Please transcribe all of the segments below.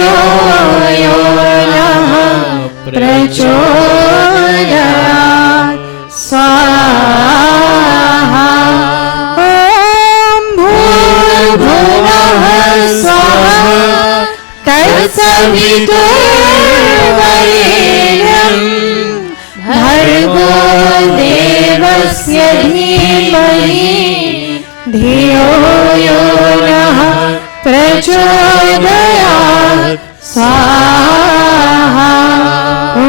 धियो यो नः प्रचोदयात् स्वाहा। ॐ भूर्भुवः स्वः तत्सवितुर्वरेण्यं भर्गो देवस्य धीमहि धियो यो नः प्रचोदयात् स्वाहा। ॐ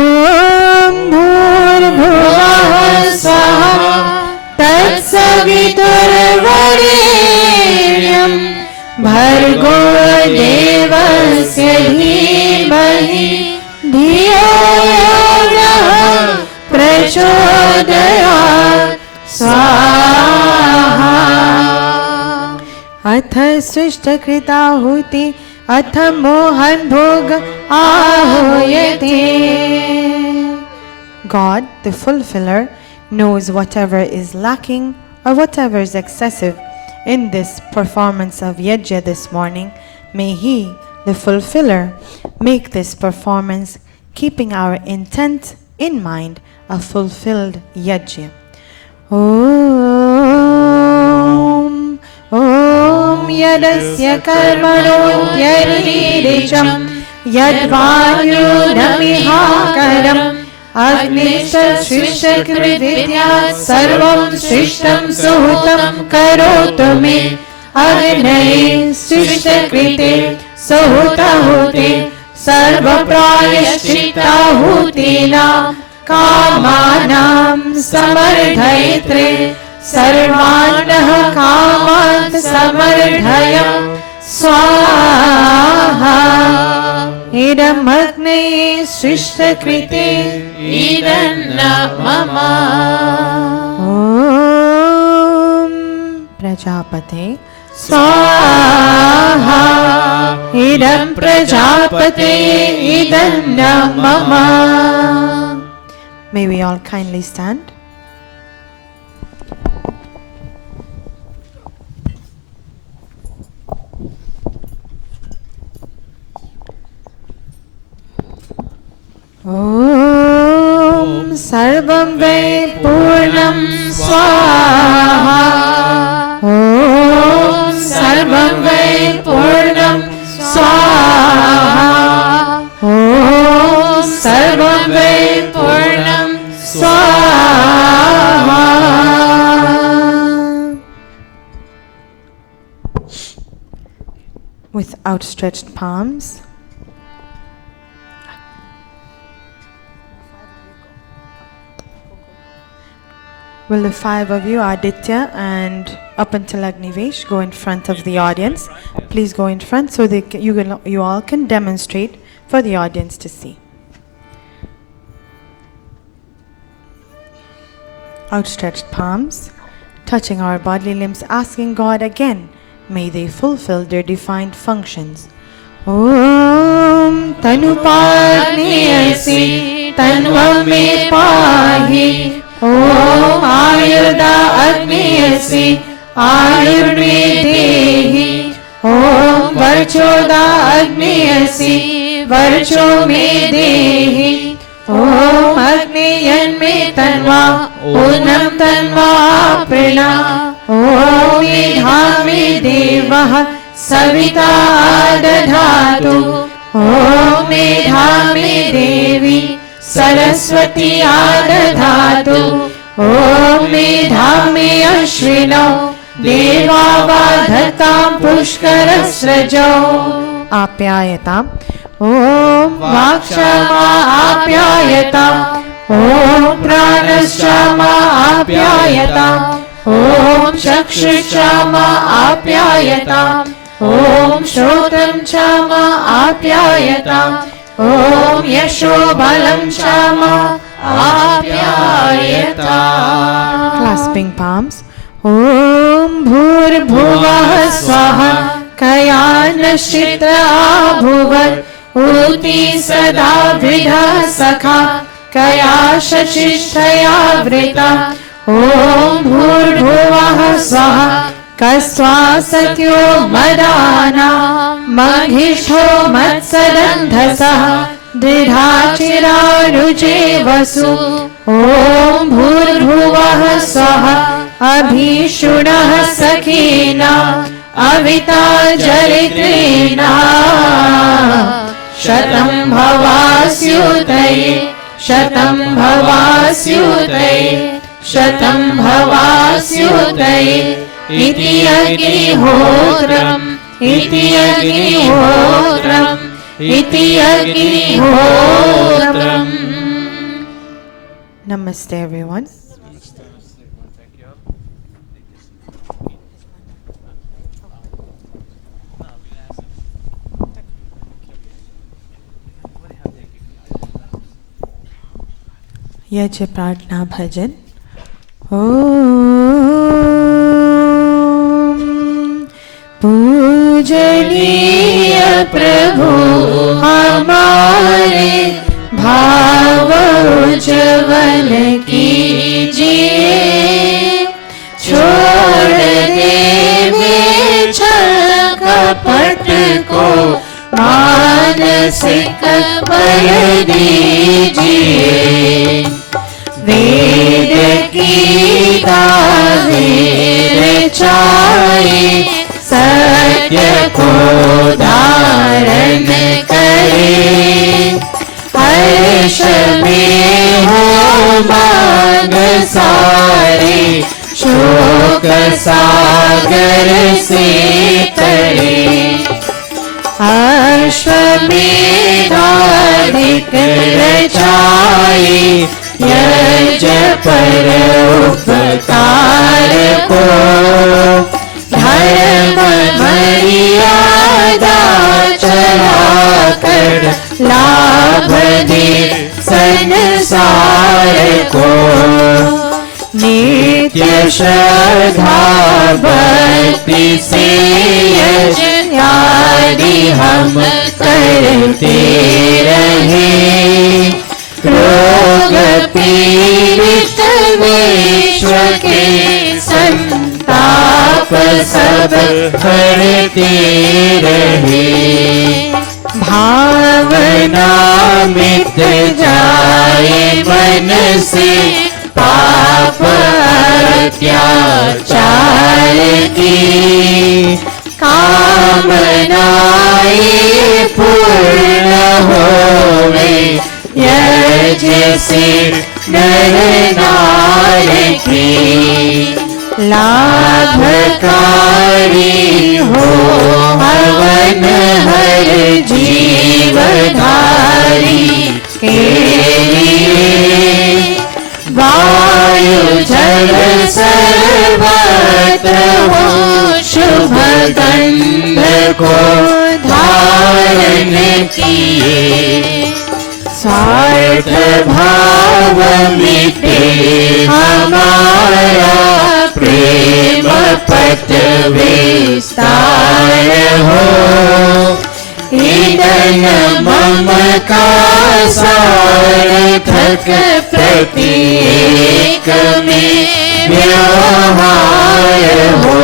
भूर्भुवः स्वः तत्सवितुर्वरेण्यं भर्गो देवस्य धीमहि धियो यो नः प्रचोदयात् स्वाहा। अथ सृष्टकृताहुति अथ मोहन भोग आहूयते। God, the fulfiller, knows whatever is lacking or whatever is excessive in this performance of yajna this morning. May He, the fulfiller, make this performance keeping our intent in mind, a fulfilled yajna. Om Om Yadasya Karmano Yadiricham Yadvanyudamihakaram Agnishta Shrishtakrividyat Sarvam Shrishtam Suhutam Karotu Me Agnaye Shrishtakrite Suhutahute Sarvaprayashchittahutinam Kamanam Samardhaitre Sarvanah Kamat Samardhayam Swaha. Idam Agnaye Shrishtakrite Idanna Mama. Om Prajapate Swaha. Idam Prajapate Idanna Mama. May we all kindly stand. Om Sarvam Vay Purnam Swaha. Om Sarvam Vay Purnam Swaha. Om Sarvam Vay Purnam Swaha. With outstretched palms, will the five of you, Aditya and up until Agnivesh, go in front of the audience? Please go in front so that you all can demonstrate for the audience to see. Outstretched palms, touching our bodily limbs, asking God again, may they fulfill their defined functions. Om Tanupadniyasi Tanvam Me Pahi. Om Ayurda Agniyasi Ayurme Dehi. Om Varchoda Agniyasi Varcho Me Dehi. Om Agniyan Me Tanva Unam Tanva Prina. Om Idhami Devah Savita Dadhatu. Om Idhami Devi Saraswati Adadhatu. Om Idhami Ashvino Deva Vadhatam Pushkarasrajo. Apyayatam. Om Vakshama Apyayatam. Om Pranashama Apyayatam. Om Chakshishama Apyayatam. Om Shrotam Chama Apyayatam. Om Yasho Balam Chama Apyayatam. Clasping palms. Om Bhur Bhuvah Swaha Kayana Shitra Bhuvat Uti Sada Vidha Sakha Kaya Shachishtaya Vrita. Om Bhur Bhuvah Swaha Kaswan सत्यो मदाना मघिष्ठो मत्सदन्धसः दृढाचिरारुजे वसु ॐ भूर्भुवः स्वः अभिषुणः सखीना अविता जरित्रेणा शतं भवास्युतये शतं भवास्युतये शतं भवास्युतये इति अग्निहोत्रम् इति अग्निहोत्रम् इति अग्निहोत्रम्. Namaste everyone. यज्ञ प्रार्थना भजन. ओम पूजनीय प्रभु हमारे भाव उज्ज्वल कीजिए, छोड़ देवे छल कपट को मानसिक बल दीजिए. वेद की दावेर चाहे सत्य को धारण करे, हर्ष में हो मान सारे शोक सागर से तरे. अश्वमेधाधिक रचाए यज्ञ पर उपकार को, धर्म मर्यादा चलाकर लाभ दे संसार को. नित्य श्रद्धा भक्ति से यज्ञ आदि हम करते रहे, रोग पीड़ित विश्व के संताप सब हरते रहे. भावना मिट जाए मन से पाप अत्याचार की, कामनाएं पूर्ण होवे यज्ञ से नर नार की. लाभकारी हो हवन हर जीवधारी के लिए, वायु जल सर्वत्र हो शुभ गंध को धारण किए. स्वार्थ भाव मिटे हमारा प्रेम पथ विस्तार हो, ईंधन मम का सार्थक प्रत्येक में व्यवहार हो.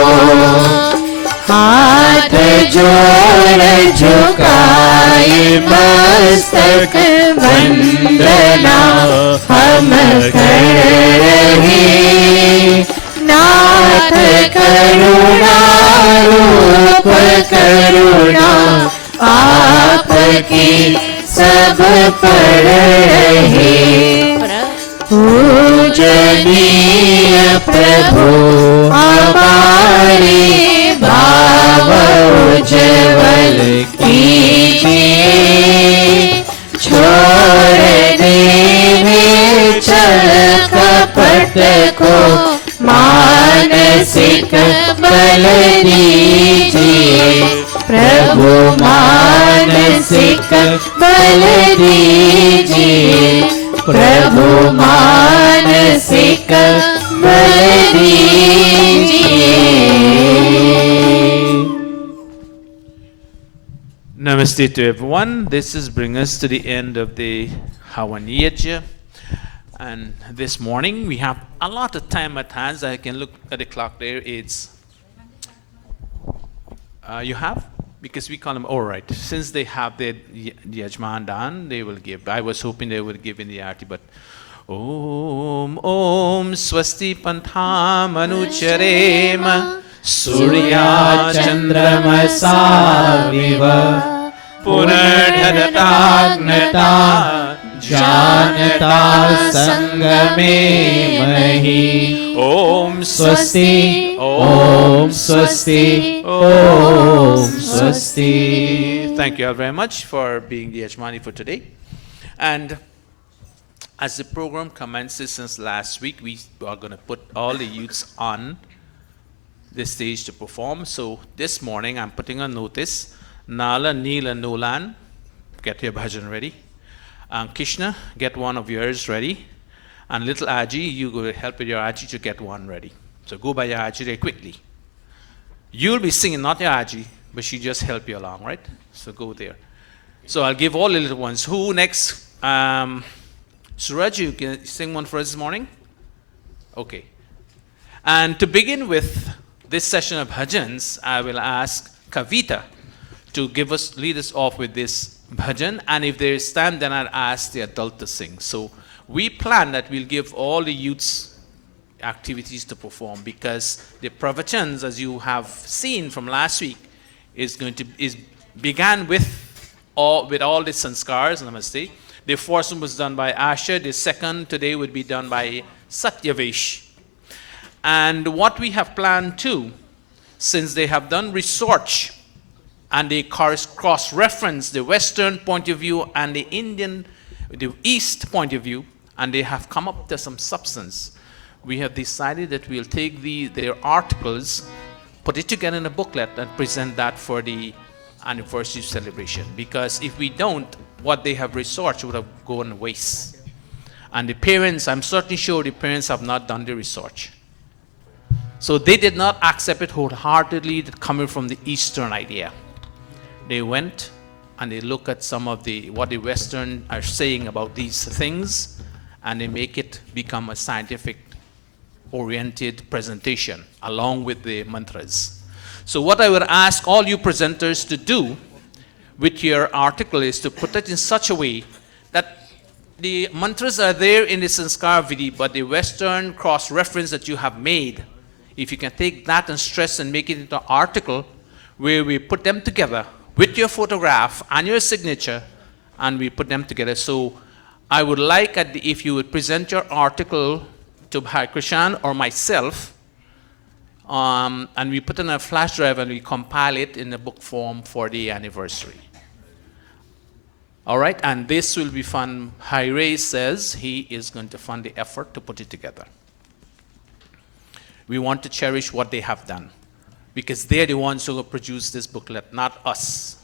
हाथ जोड़ झुकाए मस्तक वंदना हम कर रहे, नाथ करुणा रूप करुणा आपकी सब पर रहे. पूजनीय प्रभु हमारे भाव उज्ज्वल कीजिए, छोड़ देवे छल कपट को मानसिक बल दीजिए. प्रभु मानसिक बल दीजिए, प्रभु मानसिक बल दीजिए. Namaste to everyone. This is bring us to the end of the Havan Yajna. And this morning we have a lot of time at hand. I can look at the clock there. It's You have? Because we call them, all right. Since they have their Yajman done, they will give. I was hoping they would give in the arti, but Om Om Swasti Pantham Anucharema Surya Chandrama Viva Punardhanatagnata Janata Sangame Mahi Om Swasti Om Swasti Om Swasti. Thank you all very much for being the Yajmani for today. And as the program commences since last week, we are going to put all the youths on the stage to perform. So this morning, I'm putting a notice. Nala, Neela, Nolan, get your bhajan ready. Krishna, get one of yours ready. And little Aji, you go help with your Aji to get one ready. So go by your Aji very quickly. You'll be singing, not your Aji, but she just help you along, right? So go there. So I'll give all the little ones. Who next? Suraj, you can sing one for us this morning? Okay. And to begin with this session of bhajans, I will ask Kavita to lead us off with this bhajan. And if there is time, then I'll ask the adult to sing. So we plan that we'll give all the youths activities to perform, because the pravachans, as you have seen from last week, began with all the sanskars. Namaste. The first one was done by Asha. The second today would be done by Satyavesh. And what we have planned too, since they have done research and they cross-reference the Western point of view and the East point of view, and they have come up to some substance, we have decided that we'll take their articles, put it together in a booklet, and present that for the anniversary celebration. Because if we don't, what they have researched would have gone waste. And the parents, I'm certainly sure the parents have not done the research. So they did not accept it wholeheartedly coming from the Eastern idea. They went and they look at some of what the Western are saying about these things, and they make it become a scientific oriented presentation along with the mantras. So what I would ask all you presenters to do with your article is to put it in such a way that the mantras are there in the Sanskar Vidi, but the Western cross-reference that you have made, if you can take that and stress and make it into an article where we put them together with your photograph and your signature, and we put them together. So I would like, if you would present your article to Bhai Krishan or myself, and we put in a flash drive and we compile it in a book form for the anniversary. All right, and this will be fun. Hire says he is going to fund the effort to put it together. We want to cherish what they have done, because they're the ones who have produced this booklet, not us.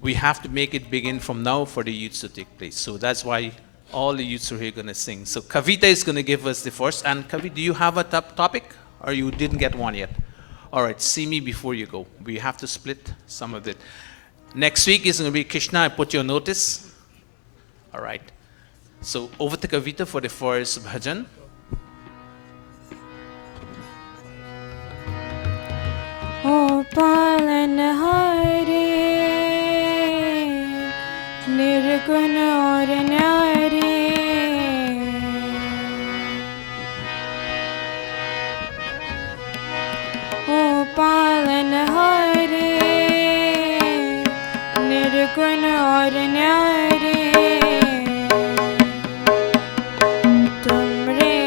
We have to make it begin from now for the youths to take place. So that's why all the youths are here going to sing. So Kavita is going to give us the first. And Kavita, do you have a topic, or you didn't get one yet? All right, see me before you go. We have to split some of it. Next week is going to be Krishna. I put your notice. All right. So over to Kavita for the first bhajan. O Palanhare, Nirgun aur Nyare, O Palanhare, Nirgun aur Nyare, Tumre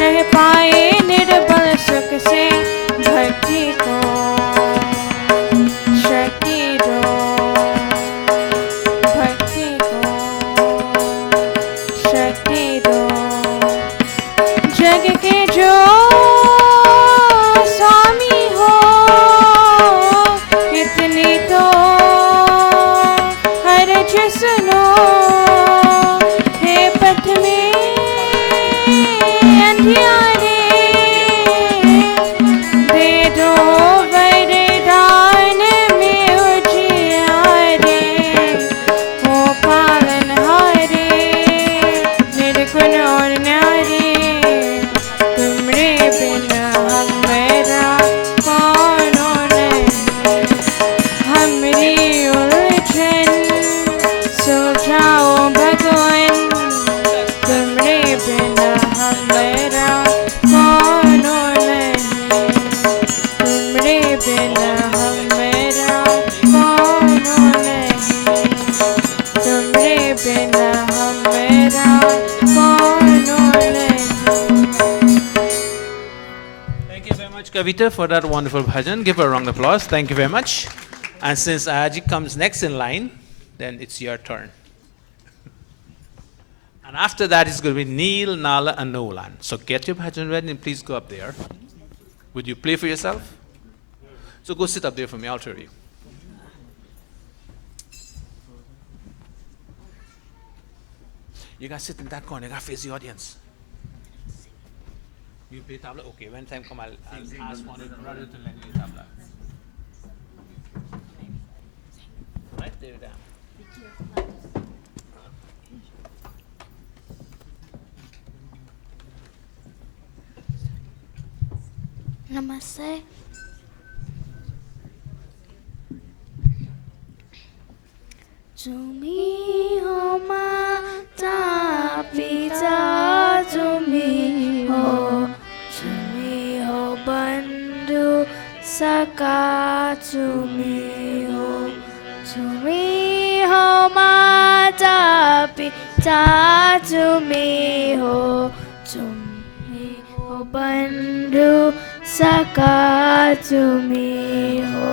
रह पाए निर्बल सुख से भक्ति को शक्ति दो, भक्ति को शक्ति दो। जग के जो स्वामी हो इतनी तो हरज सुनो। हे पथ में अंधियारे दे दो वरदान में उजियारे। ओ पालनहारे निर्गुण और न्यारे, तुमरे बिना हमारा कौनो नहीं। हमरी उलझन सुलझाओ भगवान, तुमरे बिना हमारा कौनो नहीं। तुमरे बिना हमारा कौनो नहीं। तुमरे बिना हमारा कौनो नहीं। Thank you very much, Kavita, for that wonderful bhajan. Give her a round of applause. Thank you very much. And since Ayaji comes next in line, then it's your turn. And after that, it's going to be Neil, Nala, and Nolan. So get your bhajan ready and please go up there. Would you play for yourself? So go sit up there for me. I'll turn you. You guys sit in that corner. You got to face the audience. You play tabla? Okay, when time come, I'll ask one of the brother to lend me tabla. Right there, down. Namaste. Tumi ho mata pita, tumi ho bandhu saka, tumi ho mata pita, tumi ho bandhu saka, tumi ho.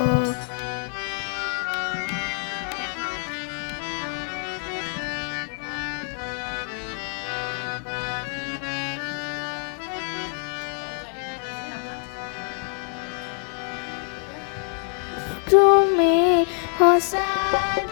Tumi ho sati,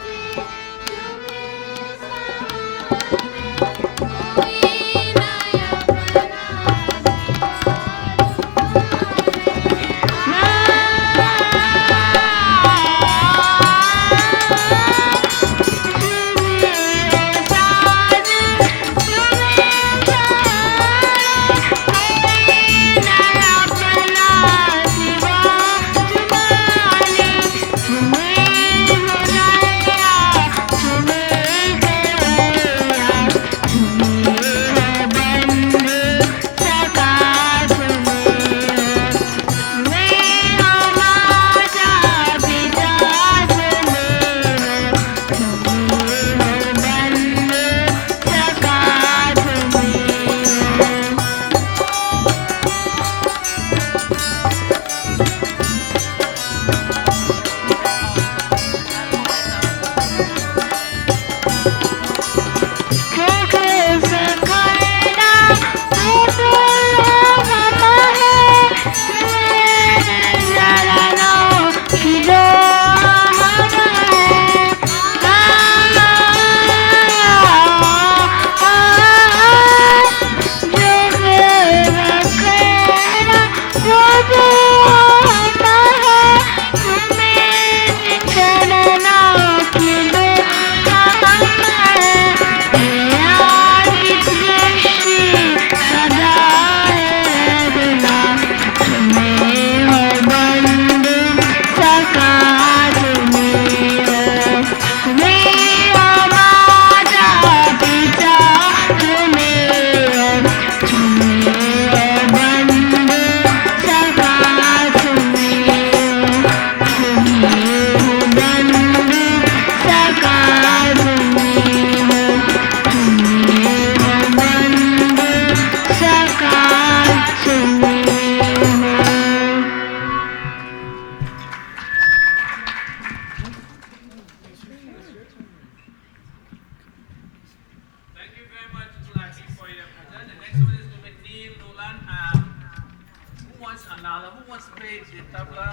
who wants to play the tabla?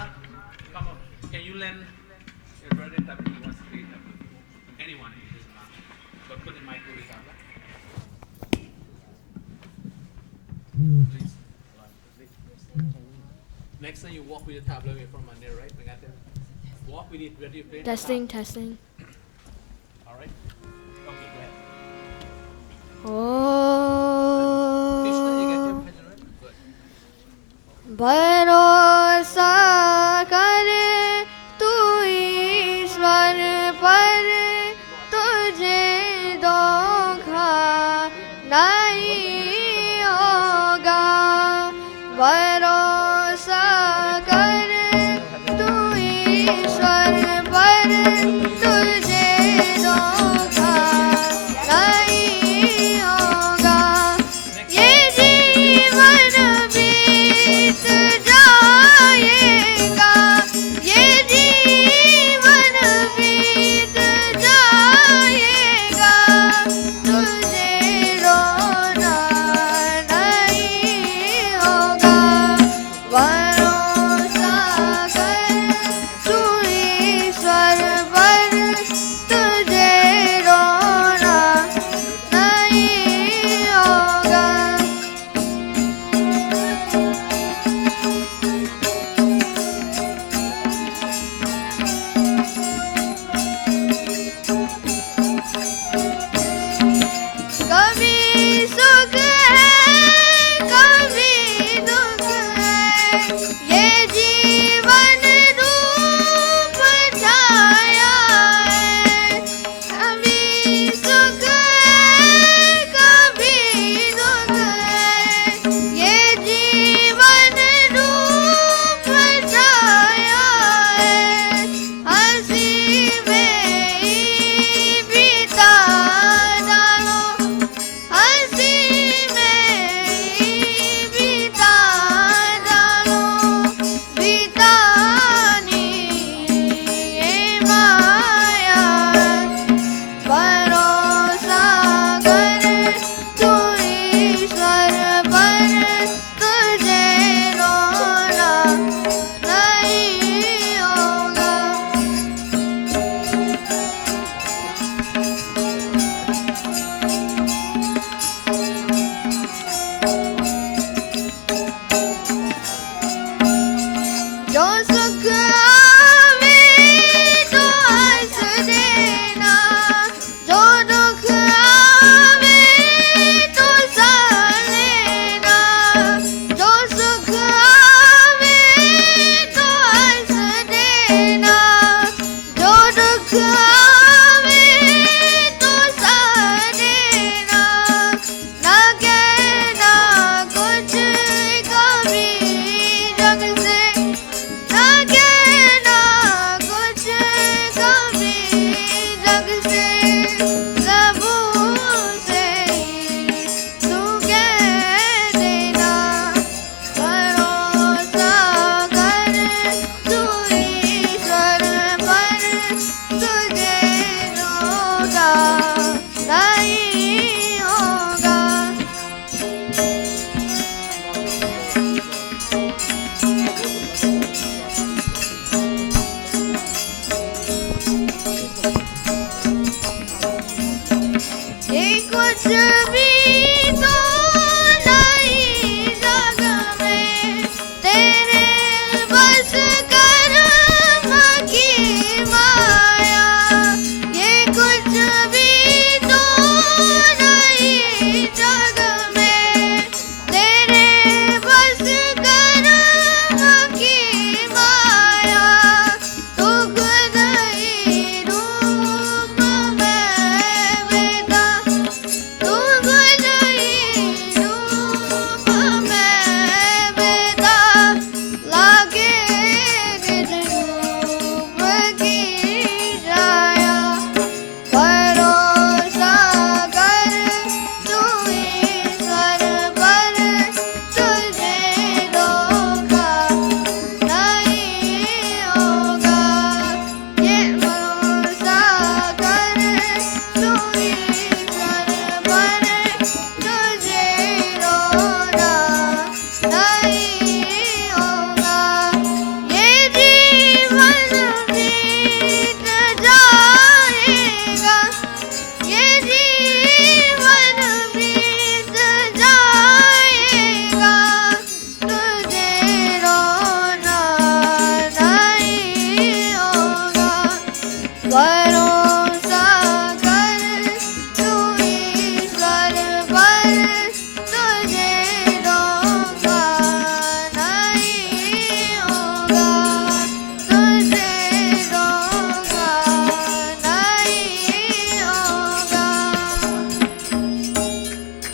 Come on. Can you lend your brother tabla? Who wants to play tabla? Anyone, it doesn't matter. But put the mic to the tabla. Please. Next time you walk with the tabla away from under, right? Walk with it. Where do you play? Testing, testing. All right. Okay, go ahead. Krishna, you get your Oh, bhajan right? Good. भरोसा करे तू ईश्वर पर तुझे धोखा नहीं होगा भरोसा करे तू ईश्वर पर तुझे धोखा नहीं होगा ये जीवन बीत जाएगा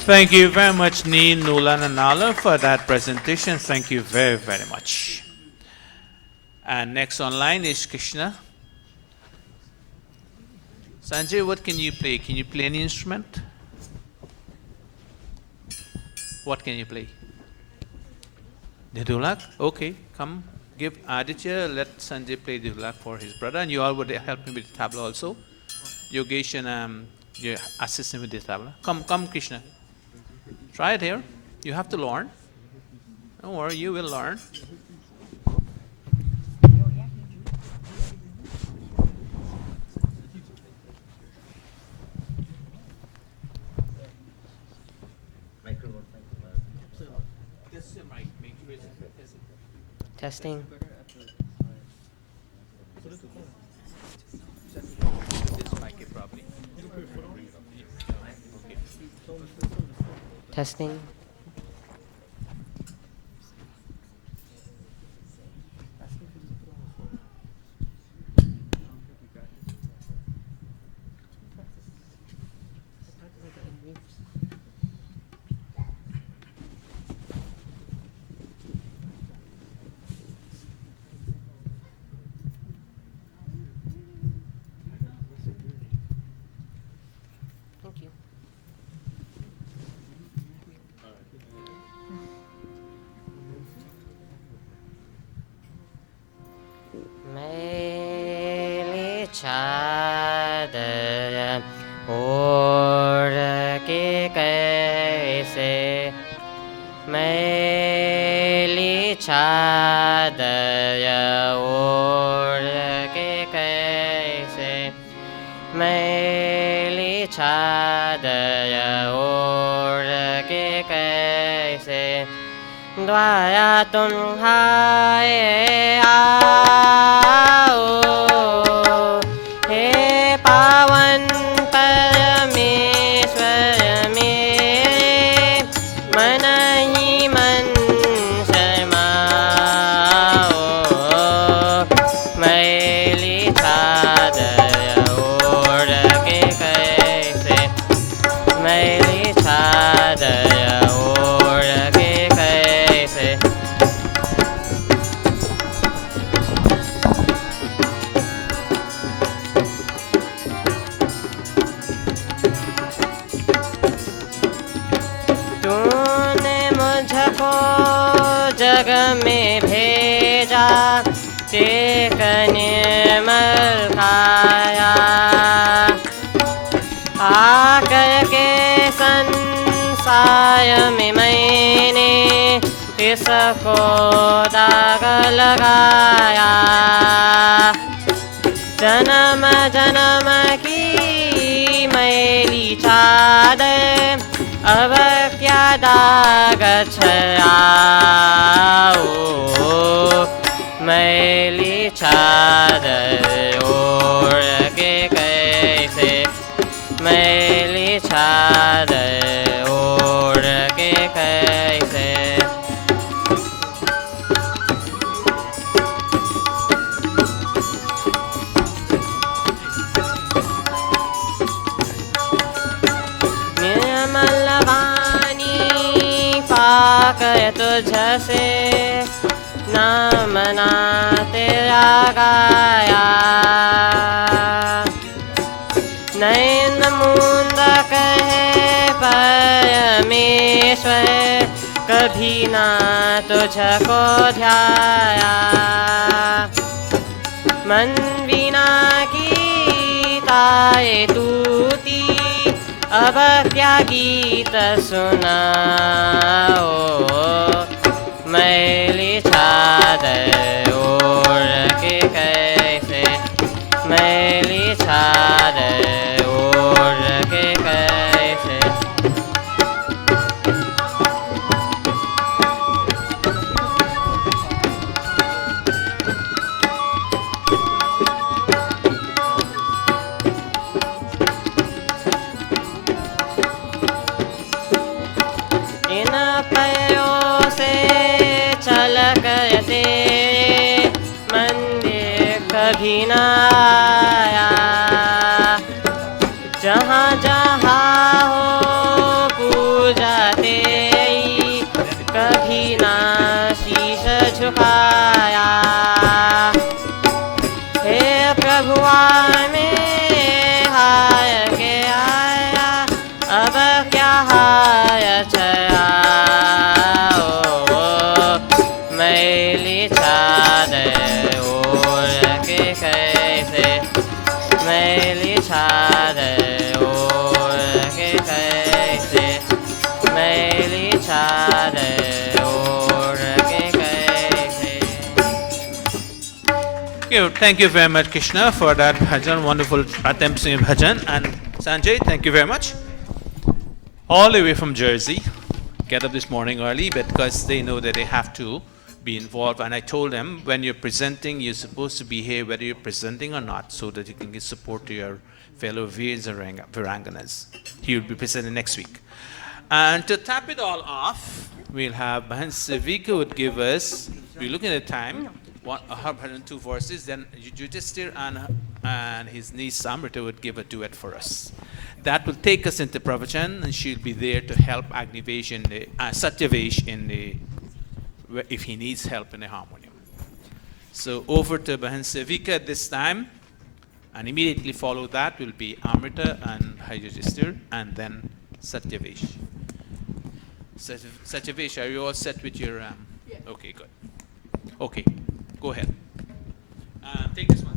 Thank you very much, Neen, Nulan, and Nala, for that presentation. Thank you very, very much. And next online is Krishna. Sanjay, what can you play? Can you play any instrument? What can you play? The dulak? Okay, come give Aditya, let Sanjay play the dulak for his brother, and you all would help me with the tabla also. Yogesh and you assist him with the tabla. Come, Krishna. Try it here. You have to learn. Don't worry, you will learn. Testing. Testing. Thank you. मेली चादर ओढ़ के कैसे मेली चादर ओढ़ के कैसे मेली चादर ओढ़ के कैसे द्वाया तुम्हारे आओ हे पावन परमेश्वर मेरे मन ही मन शर्माओ मैली चादर ओढ़ के कैसे मैली चादर ओढ़ के कैसे तूने मुझको जग में भेजा टेक निर्मल काया आकर के संसार में मैंने इसको दाग लगाया जन्म जन्म की मैली चादर अब क्या दाग छाओ मैली चादर ओढ़ के कैसे मैली चादर ओढ़ के कैसे निर्मल वाणी पाकर तुझसे नाम ना तेरा गाया नैन मूंद कहे परमेश्वर कभी ना तुझको ध्याया मन बिना की तारे तूती अब क्या गीत सुनाओ मैली चादर ओढ़ के कैसे मैली चादर ओढ़ के कैसे इन पैरों Thank you very much, Krishna, for that bhajan, wonderful attempt in bhajan. And Sanjay, thank you very much. All the way from Jersey, get up this morning early because they know that they have to be involved. And I told them, when you're presenting, you're supposed to be here whether you're presenting or not, so that you can give support to your fellow Veers and Viranganas. He will be presenting next week. And to tap it all off, we'll have Bhajan Sevika would give us, we're looking at time, 102 verses, then Yudhisthira and his niece Amrita would give a duet for us. That will take us into Pravachan, and she'll be there to help Agnivesh in the, Satyavesh in the, if he needs help in the harmonium. So over to Bhajan Sevika at this time, and immediately follow that will be Amrita and Yudhisthira, and then Satyavesh. Satyavesh, are you all set with your... Yeah. Okay, good. Okay, go ahead. Take this one.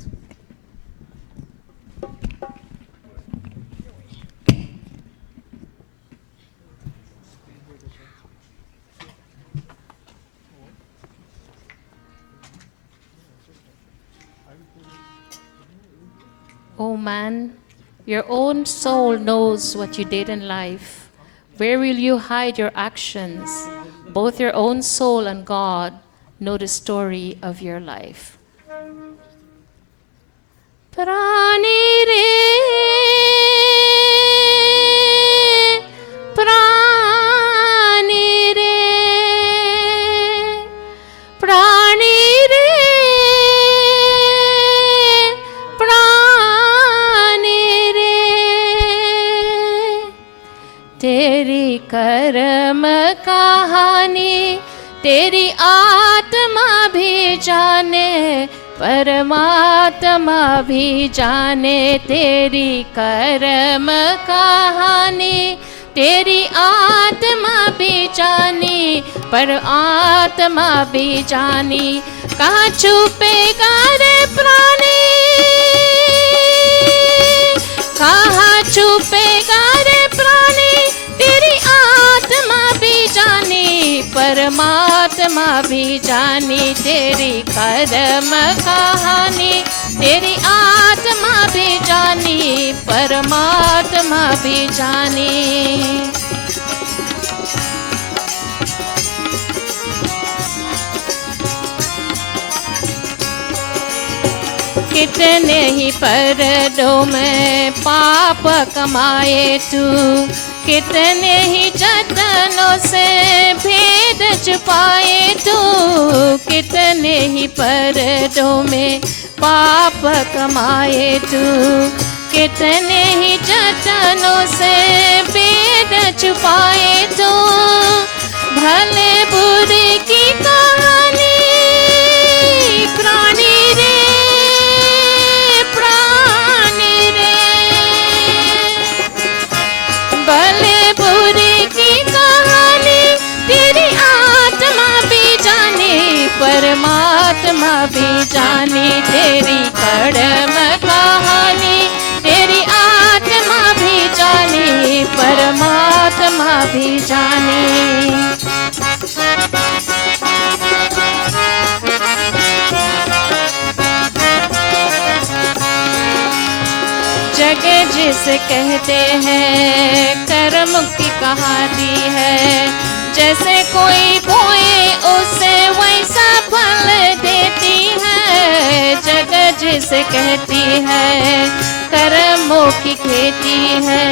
Oh man, your own soul knows what you did in life. Where will you hide your actions? Both your own soul and God know the story of your life. Prani re, prani re, prani re, prani re. तेरी कर्म कहानी तेरी आत्मा भी जाने, परमात्मा भी जाने। तेरी कर्म कहानी तेरी आत्मा भी जानी, पर आत्मा भी जानी। कहाँ छुपेगा रे प्राणी, कहाँ छुपेगा रे प्राणी। तेरी आत्मा भी जानी, परमात्मा भी जानी। तेरी कर्म कहानी तेरी आत्मा भी जानी, परमात्मा भी जानी। कितने ही परडों में पाप कमाए तू, कितने ही जतनों से भेद छुपाए तू। कितने ही परडों में पाप कमाए तू, कितने ही जतनों से भेद छुपाए तू। भले बुरे की कहानी प्राणी रे, प्राणी रे। भले बुरे की कहानी तेरी आत्मा भी जानी, परमात्मा भी जानी। तेरी कर्म कहानी तेरी आत्मा भी जानी, परमात्मा भी जानी। जग जिसे कहते हैं कर्म की कहानी है। जैसे कोई बोए उसे वैसा फल देती है। जग जिसे कहती है कर्मों की खेती है।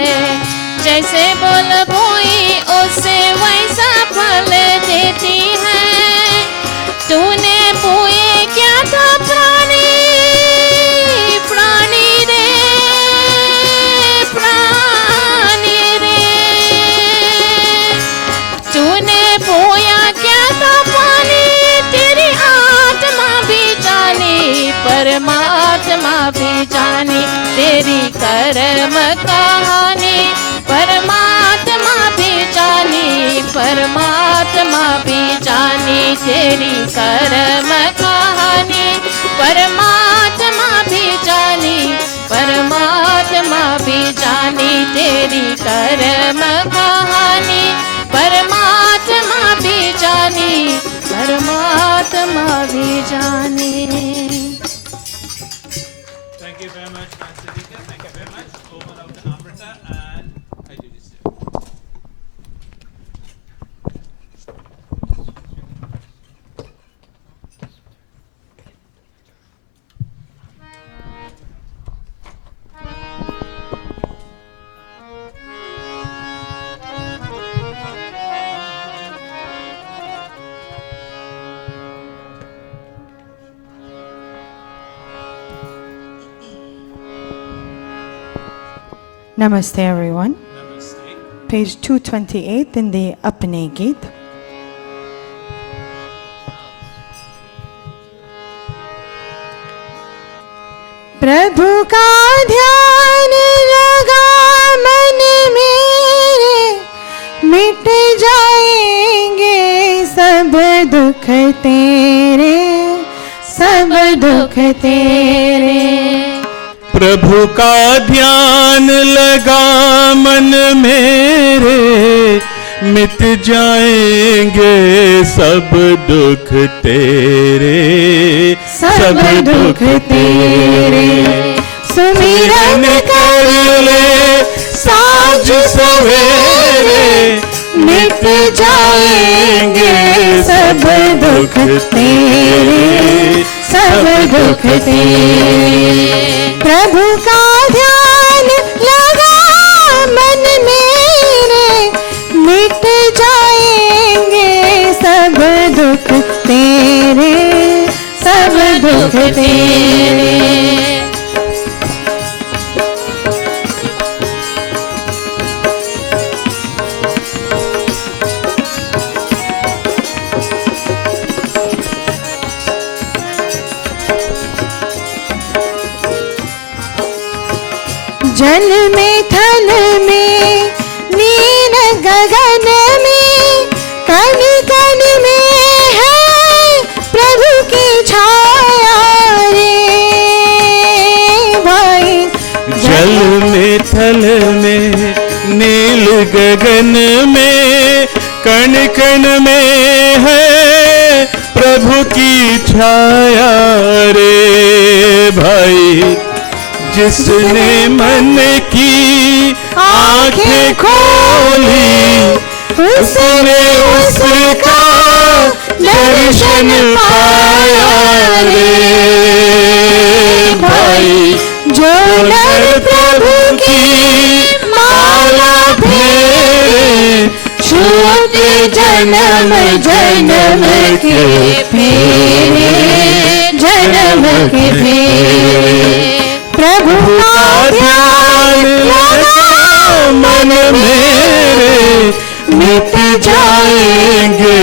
जैसे बोल बोई उसे वैसा फल देती है। तूने बोए क्या था प्राणी, प्राणी रे, प्राणी रे। तूने बोया क्या था पानी, तेरी आत्मा भी जानी, परमात्मा भी जानी। तेरी कर्म कहानी परमात्मा भी जानी, परमात्मा भी जानी। तेरी कर्म कहानी परमात्मा भी जानी, परमात्मा भी जानी। तेरी कर्म कहानी परमात्मा भी जानी, परमात्मा भी जानी। Thank you very much. Over out to Amrita, and I do this here. Namaste, everyone. Namaste. Page 228 in the Apne Geet. प्रभु का ध्यान लगा मन मेरे, मिट जाएंगे सब दुख तेरे, सब दुख तेरे। प्रभु का ध्यान लगा मन मेरे, मिट जाएंगे सब दुख तेरे, सब दुख तेरे। सुमिरन कर ले साँझ सवेरे, मिट जाएंगे सब दुख तेरे, सब दुख तेरे। प्रभु का ध्यान लगा मन मेरे, मिट जाएंगे सब दुख तेरे, सब दुख तेरे। जल में थल में नील गगन में, कण कण में है प्रभु की छाया रे भाई। जल में थल में नील गगन में, कण कण में है प्रभु की छाया रे भाई। जिसने मन की आंखें खोली, उसने उसका दर्शन पाया रे भाई। जो नर प्रभु की माला फेरे, छूटे जन्म जन्म के फेरे, जन्म के फेरे। प्रभु का ध्यान लगा मन मेरे, मिट जाएंगे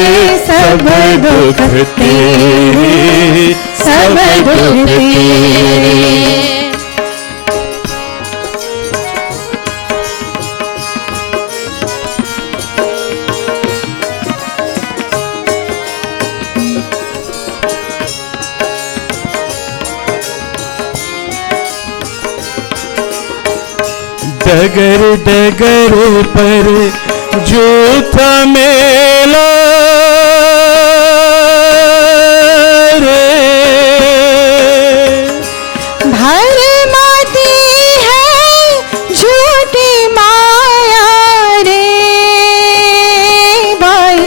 सब दुख तेरे, सब दुख तेरे। डगर डगर पर जो था मेला रे, भरमाती है झूठी माया रे भाई।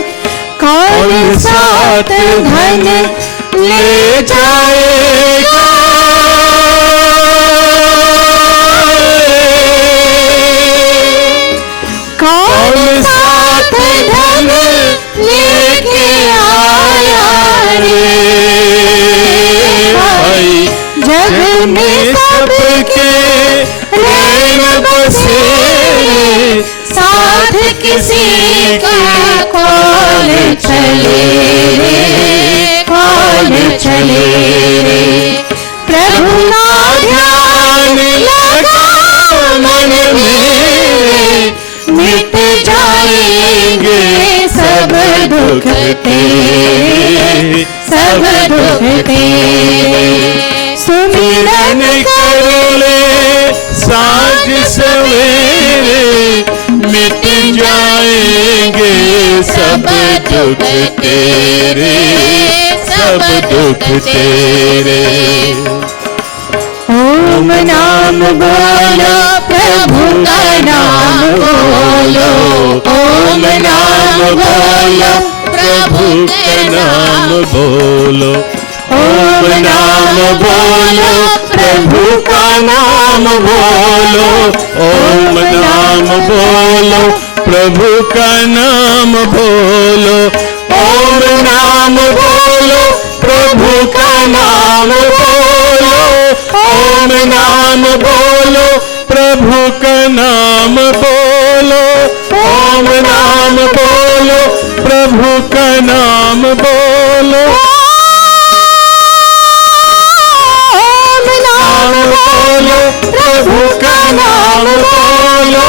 कौन साथ धन ले जाएगा, कौन साथ धन लेके आया रे भाई। जग में सबके रैन बसे, साथ किसी का कौन चले रे, कौन चले रे। प्रभु का ध्यान लगा मन मेरे, मिट जाएंगे सब दुख तेरे, सब दुख तेरे। सुमिरन कर ले साँझ सवेरे, मिट जाएंगे सब दुख तेरे, सब दुख तेरे। ओ ओम नाम बोलो प्रभु का नाम बोलो ओम नाम बोलो प्रभु का नाम बोलो ओम नाम बोलो प्रभु का नाम बोलो ओम नाम बोलो प्रभु का नाम बोलो ओम नाम बोलो प्रभु का नाम बोलो ओम नाम बोलो प्रभु का नाम बोलो ओम नाम बोलो प्रभु का नाम बोलो ओम नाम बोलो प्रभु का नाम बोलो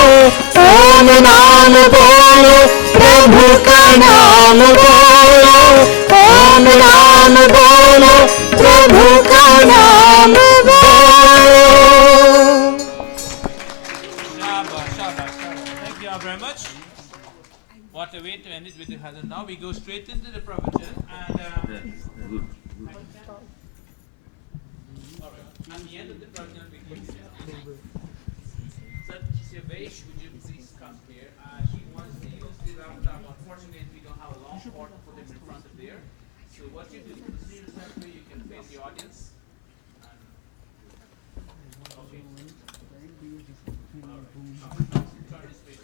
ओम नाम बोलो प्रभु का नाम बोलो ओम नाम बोलो प्रभु का नाम बोलो Shabash, shabash, shabash. Thank you all very much. What a way to end it with the hazard. Now we go straight into the pravachan and all right. At the end of the pravachan we give Satyavesh, would you please come here? She wants to use the laptop. Unfortunately, we don't have a long port to put him in front of there. So what you do, position yourself where you can face the audience. Okay. Turn his face.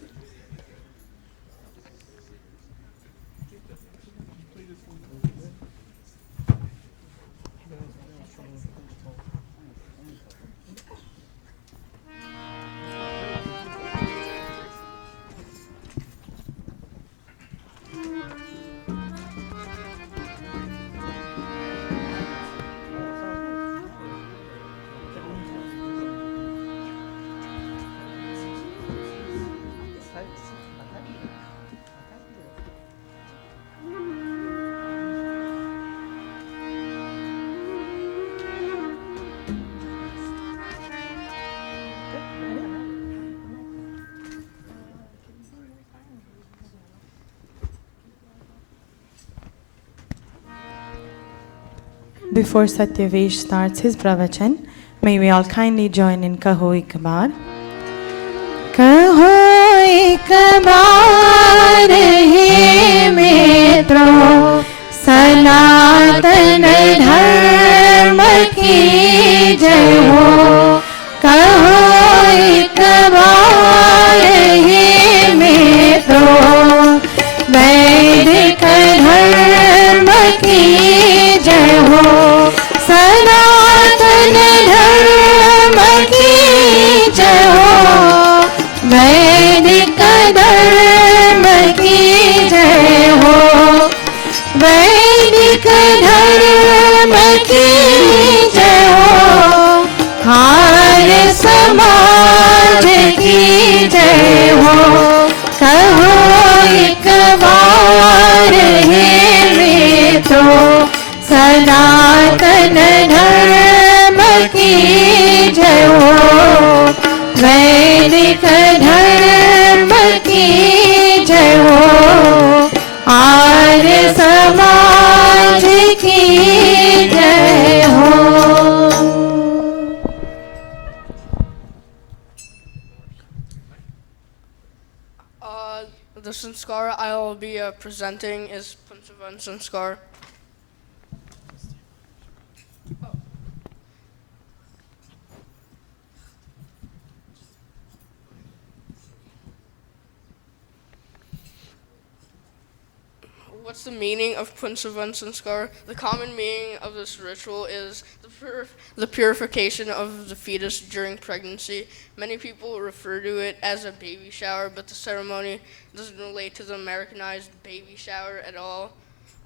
Before Satyavesh starts his pravachan, may we all kindly join in Kaho ek baar. Kaho ek baar he mitro, sanatan dharma ki jai ho. Kaho ek baar he mitro, वैदिक धर्म की जय हो सनातन धर्म की जय हो वैदिक धर्म की जय हो वैदिक धर्म की जय हो आर्य समाज की जय हो कहो एक बार हे मित्रो सनातन धर्म की जय हो वैदिक धर्म की जय हो आर्य समाज की जय हो. The sanskar I will be presenting is Punchavan sanskar. What's the meaning of Punchavan sanskar? The common meaning of this ritual is the purification of the fetus during pregnancy. Many people refer to it as a baby shower, but the ceremony doesn't relate to the Americanized baby shower at all.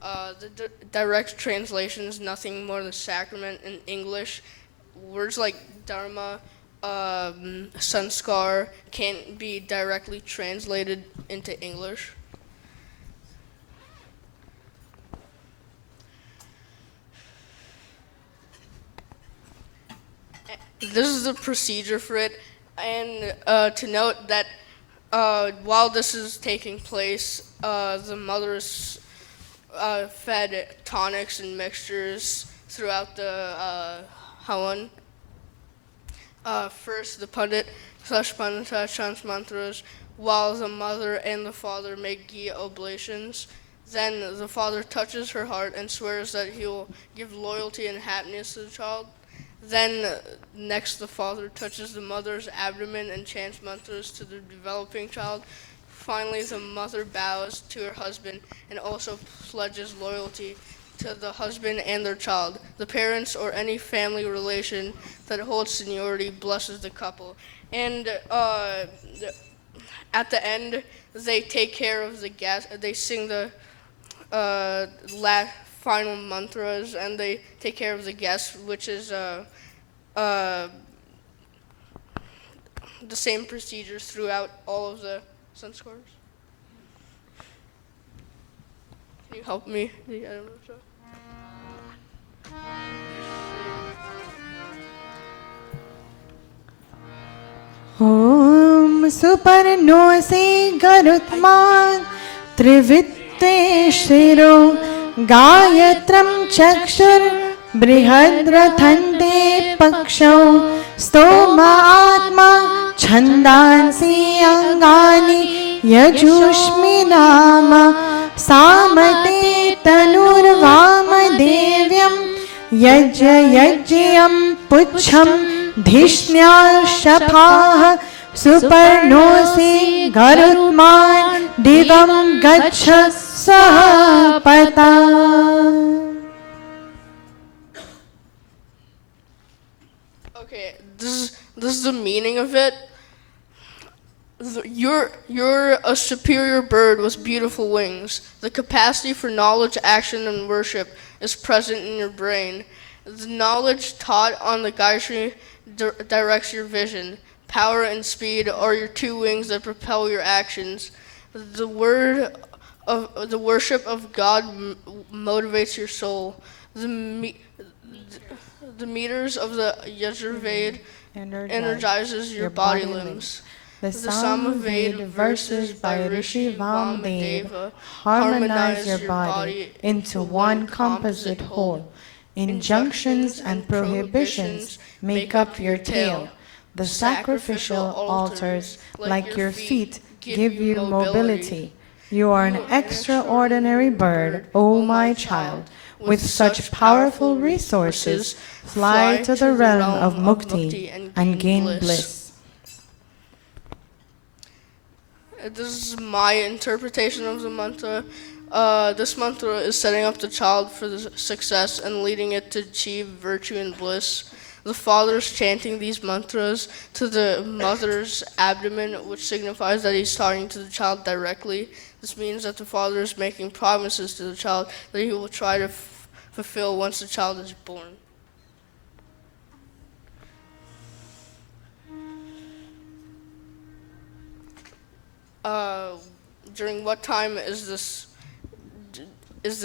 The direct translation is nothing more than sacrament in English. Words like dharma, sanskar can't be directly translated into English. This is the procedure for it, and to note that while this is taking place, the mother is fed tonics and mixtures throughout the hawan. First, the Pandit slash Pandita chants mantras while the mother and the father make ghee oblations. Then the father touches her heart and swears that he will give loyalty and happiness to the child. Then next the father touches the mother's abdomen and chants mantras to the developing child. Finally, the mother bows to her husband and also pledges loyalty to the husband and their child. The parents or any family relation that holds seniority blesses the couple. And at the end, they take care of the guest. They sing the final mantras, and they take care of the guests, which is the same procedures throughout all of the sanskars. Can you help me? ॐ सुपर्णो से गरुत्मान् त्रिवित्ते शिरो गायत्रं चक्षुर्बृहद्रथन्ते पक्षौ स्तोम आत्मा छन्दांसि अङ्गानि यजुष्मि नाम सामते तनुर्वामदेव्यं यज्ञयज्ञं पुच्छं धिष्ण्या शफाः सुपर्णोऽसि गरुत्मान् दिवं गच्छ सः पता. Okay, this is the meaning of it. You're a superior bird with beautiful wings. The capacity for knowledge, action, and worship is present in your brain. The knowledge taught on the Gayatri directs your vision. Power and speed are your two wings that propel your actions. The worship of God motivates your soul. The meters of the Yajurveda energizes your body limbs. The Samaveda verses by Rishi Vamadeva harmonize your body into one composite whole. Injunctions and prohibitions make up your tail. The sacrificial altars, like your feet, give you mobility. You are an extraordinary bird, O my child. With such powerful resources, fly to the realm of mukti and gain bliss. This is my interpretation of the mantra. This mantra is setting up the child for the success and leading it to achieve virtue and bliss. The father is chanting these mantras to the mother's abdomen, which signifies that he's talking to the child directly. This means that the father is making promises to the child that he will try to fulfill once the child is born. During what time is this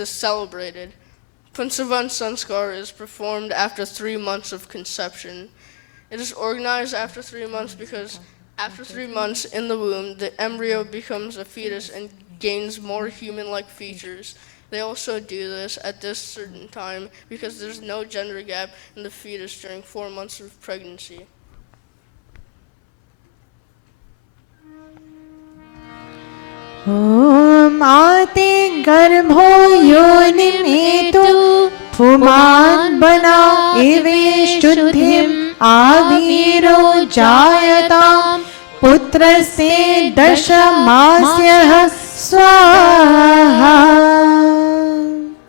celebrated? Punsavan Sanskar is performed after 3 months of conception. It is organized after 3 months because after 3 months in the womb, the embryo becomes a fetus and gains more human-like features. They also do this at this certain time because there's no gender gap in the fetus during 4 months of pregnancy. ॐ आते गर्भो योनिमेतु पुमान् बना इवे शुद्धिम् आवीरो जायताम् पुत्रस्य दशमास्यः स्वाहा.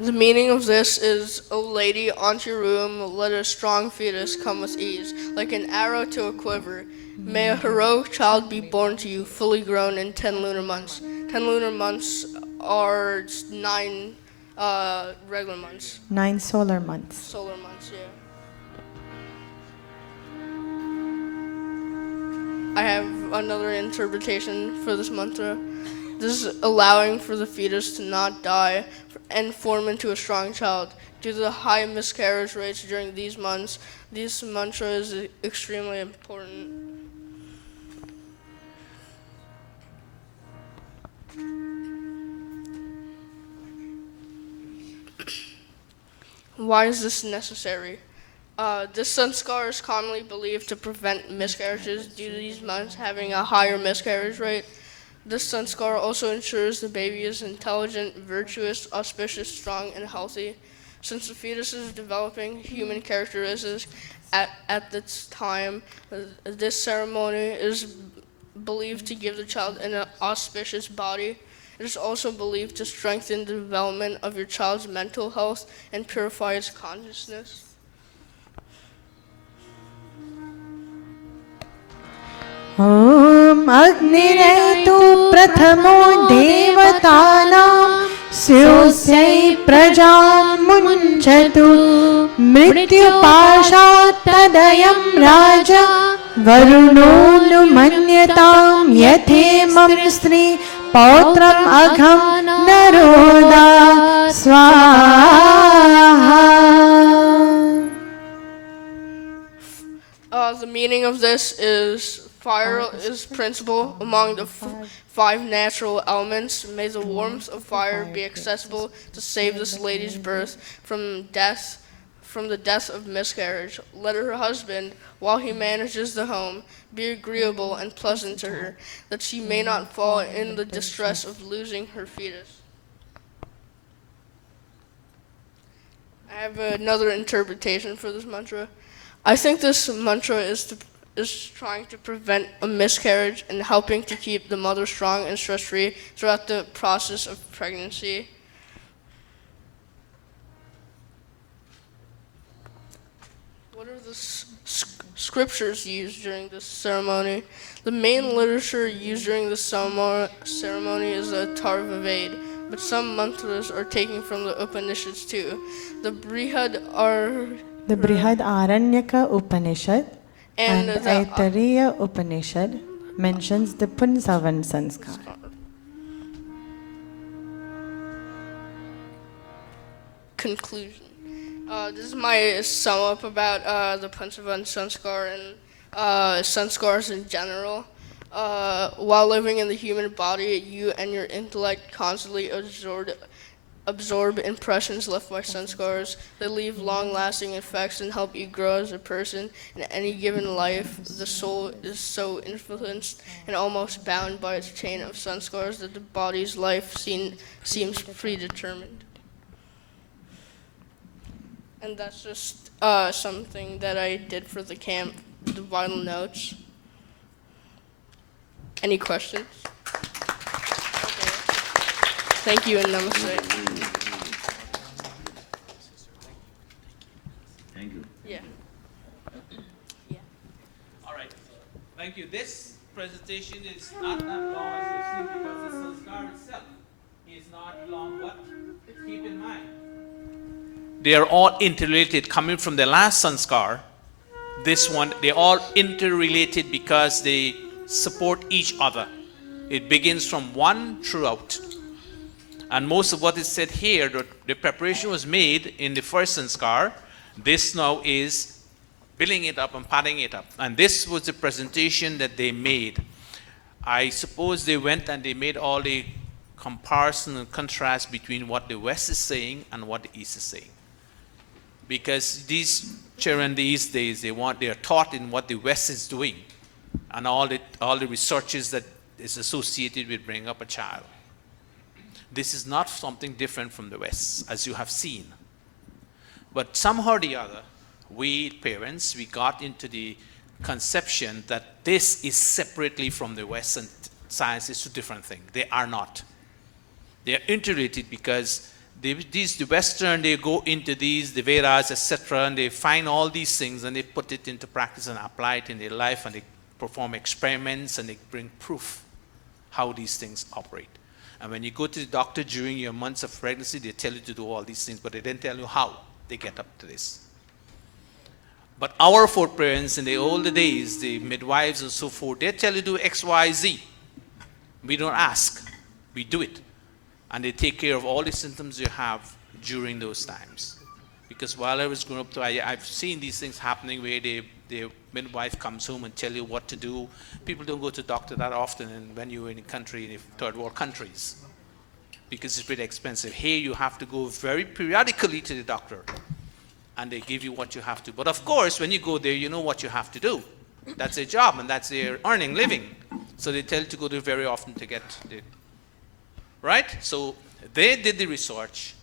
The meaning of this is, O lady, onto your womb, let a strong fetus come with ease, like an arrow to a quiver. May a heroic child be born to you, fully grown in 10 lunar months. 10 lunar months are 9 regular months. 9 solar months. Solar months, yeah. I have another interpretation for this mantra. This is allowing for the fetus to not die and form into a strong child. Due to the high miscarriage rates during these months, this mantra is extremely important. Why is this necessary? This sanskar is commonly believed to prevent miscarriages due to these months having a higher miscarriage rate. This sanskar also ensures the baby is intelligent, virtuous, auspicious, strong, and healthy. Since the fetus is developing human characteristics at this time, this ceremony is believed to give the child an auspicious body. It is also believed to strengthen the development of your child's mental health and purify its consciousness. ॐ अग्निरेतु प्रथमो देवतानां स्योस्यै प्रजां मुञ्चतु मृत्युपाशात् तदयं राजा वरुणोऽनुमन्यतां यथेमं स्त्री पौत्रम् अघं नरोदा स्वाहा. The meaning of this is fire is principal among the five natural elements. May the warmth of fire be accessible to save this lady's birth from the death of miscarriage. Let her husband, while he manages the home, be agreeable and pleasant to her, that she may not fall in the distress of losing her fetus. I have another interpretation for this mantra. I think this mantra is trying to prevent a miscarriage and helping to keep the mother strong and stress-free throughout the process of pregnancy. What are the scriptures used during this ceremony? The main literature used during this ceremony is the Tarva Ved, but some mantras are taken from the Upanishads too. The Brihad Aranyaka Upanishad and the Aitareya Upanishad mentions the Punsavan sanskar. Conclusion. This is my sum up about the Punsavan sanskar and sanskars in general. While living in the human body, you and your intellect constantly absorb impressions left by sanskars. They leave long-lasting effects and help you grow as a person. In any given life, the soul is so influenced and almost bound by its chain of sanskars that the body's life seems predetermined. And that's just something that I did for the camp, the vital notes. Any questions? Okay. Thank you and namaste. Thank you. Yeah. All right. Thank you. This presentation is not that long as you've seen because the sanskar itself is not long, but keep in mind, they are all interrelated. Coming from the last sanskar, this one, they're all interrelated because they support each other. It begins from one throughout. And most of what is said here, the preparation was made in the first sanskar. This now is building it up and padding it up. And this was the presentation that they made. I suppose they went and they made all the comparison and contrast between what the West is saying and what the East is saying. Because these children these days, they are taught in what the West is doing and all the researches that is associated with bringing up a child. This is not something different from the West, as you have seen. But somehow or the other, we parents, we got into the conception that this is separately from the West and science is a different thing. They are not. They are interrelated because the Western, they go into the Vedas, etc., and they find all these things and they put it into practice and apply it in their life, and they perform experiments and they bring proof how these things operate. And when you go to the doctor during your months of pregnancy, they tell you to do all these things, but they didn't tell you how they get up to this. But our foreparents in the older days, the midwives and so forth, they tell you to do X, Y, Z. We don't ask, we do it. And they take care of all the symptoms you have during those times. Because while I was growing up, I've seen these things happening where the midwife comes home and tell you what to do. People don't go to the doctor that often, and when you're in a country, in third world countries, because it's pretty expensive. Here you have to go very periodically to the doctor. and they give you what you have to. But of course, when you go there, you know what you have to do. That's their job, and that's their earning living. So they tell you to go there very often to get the, right? So they did the research,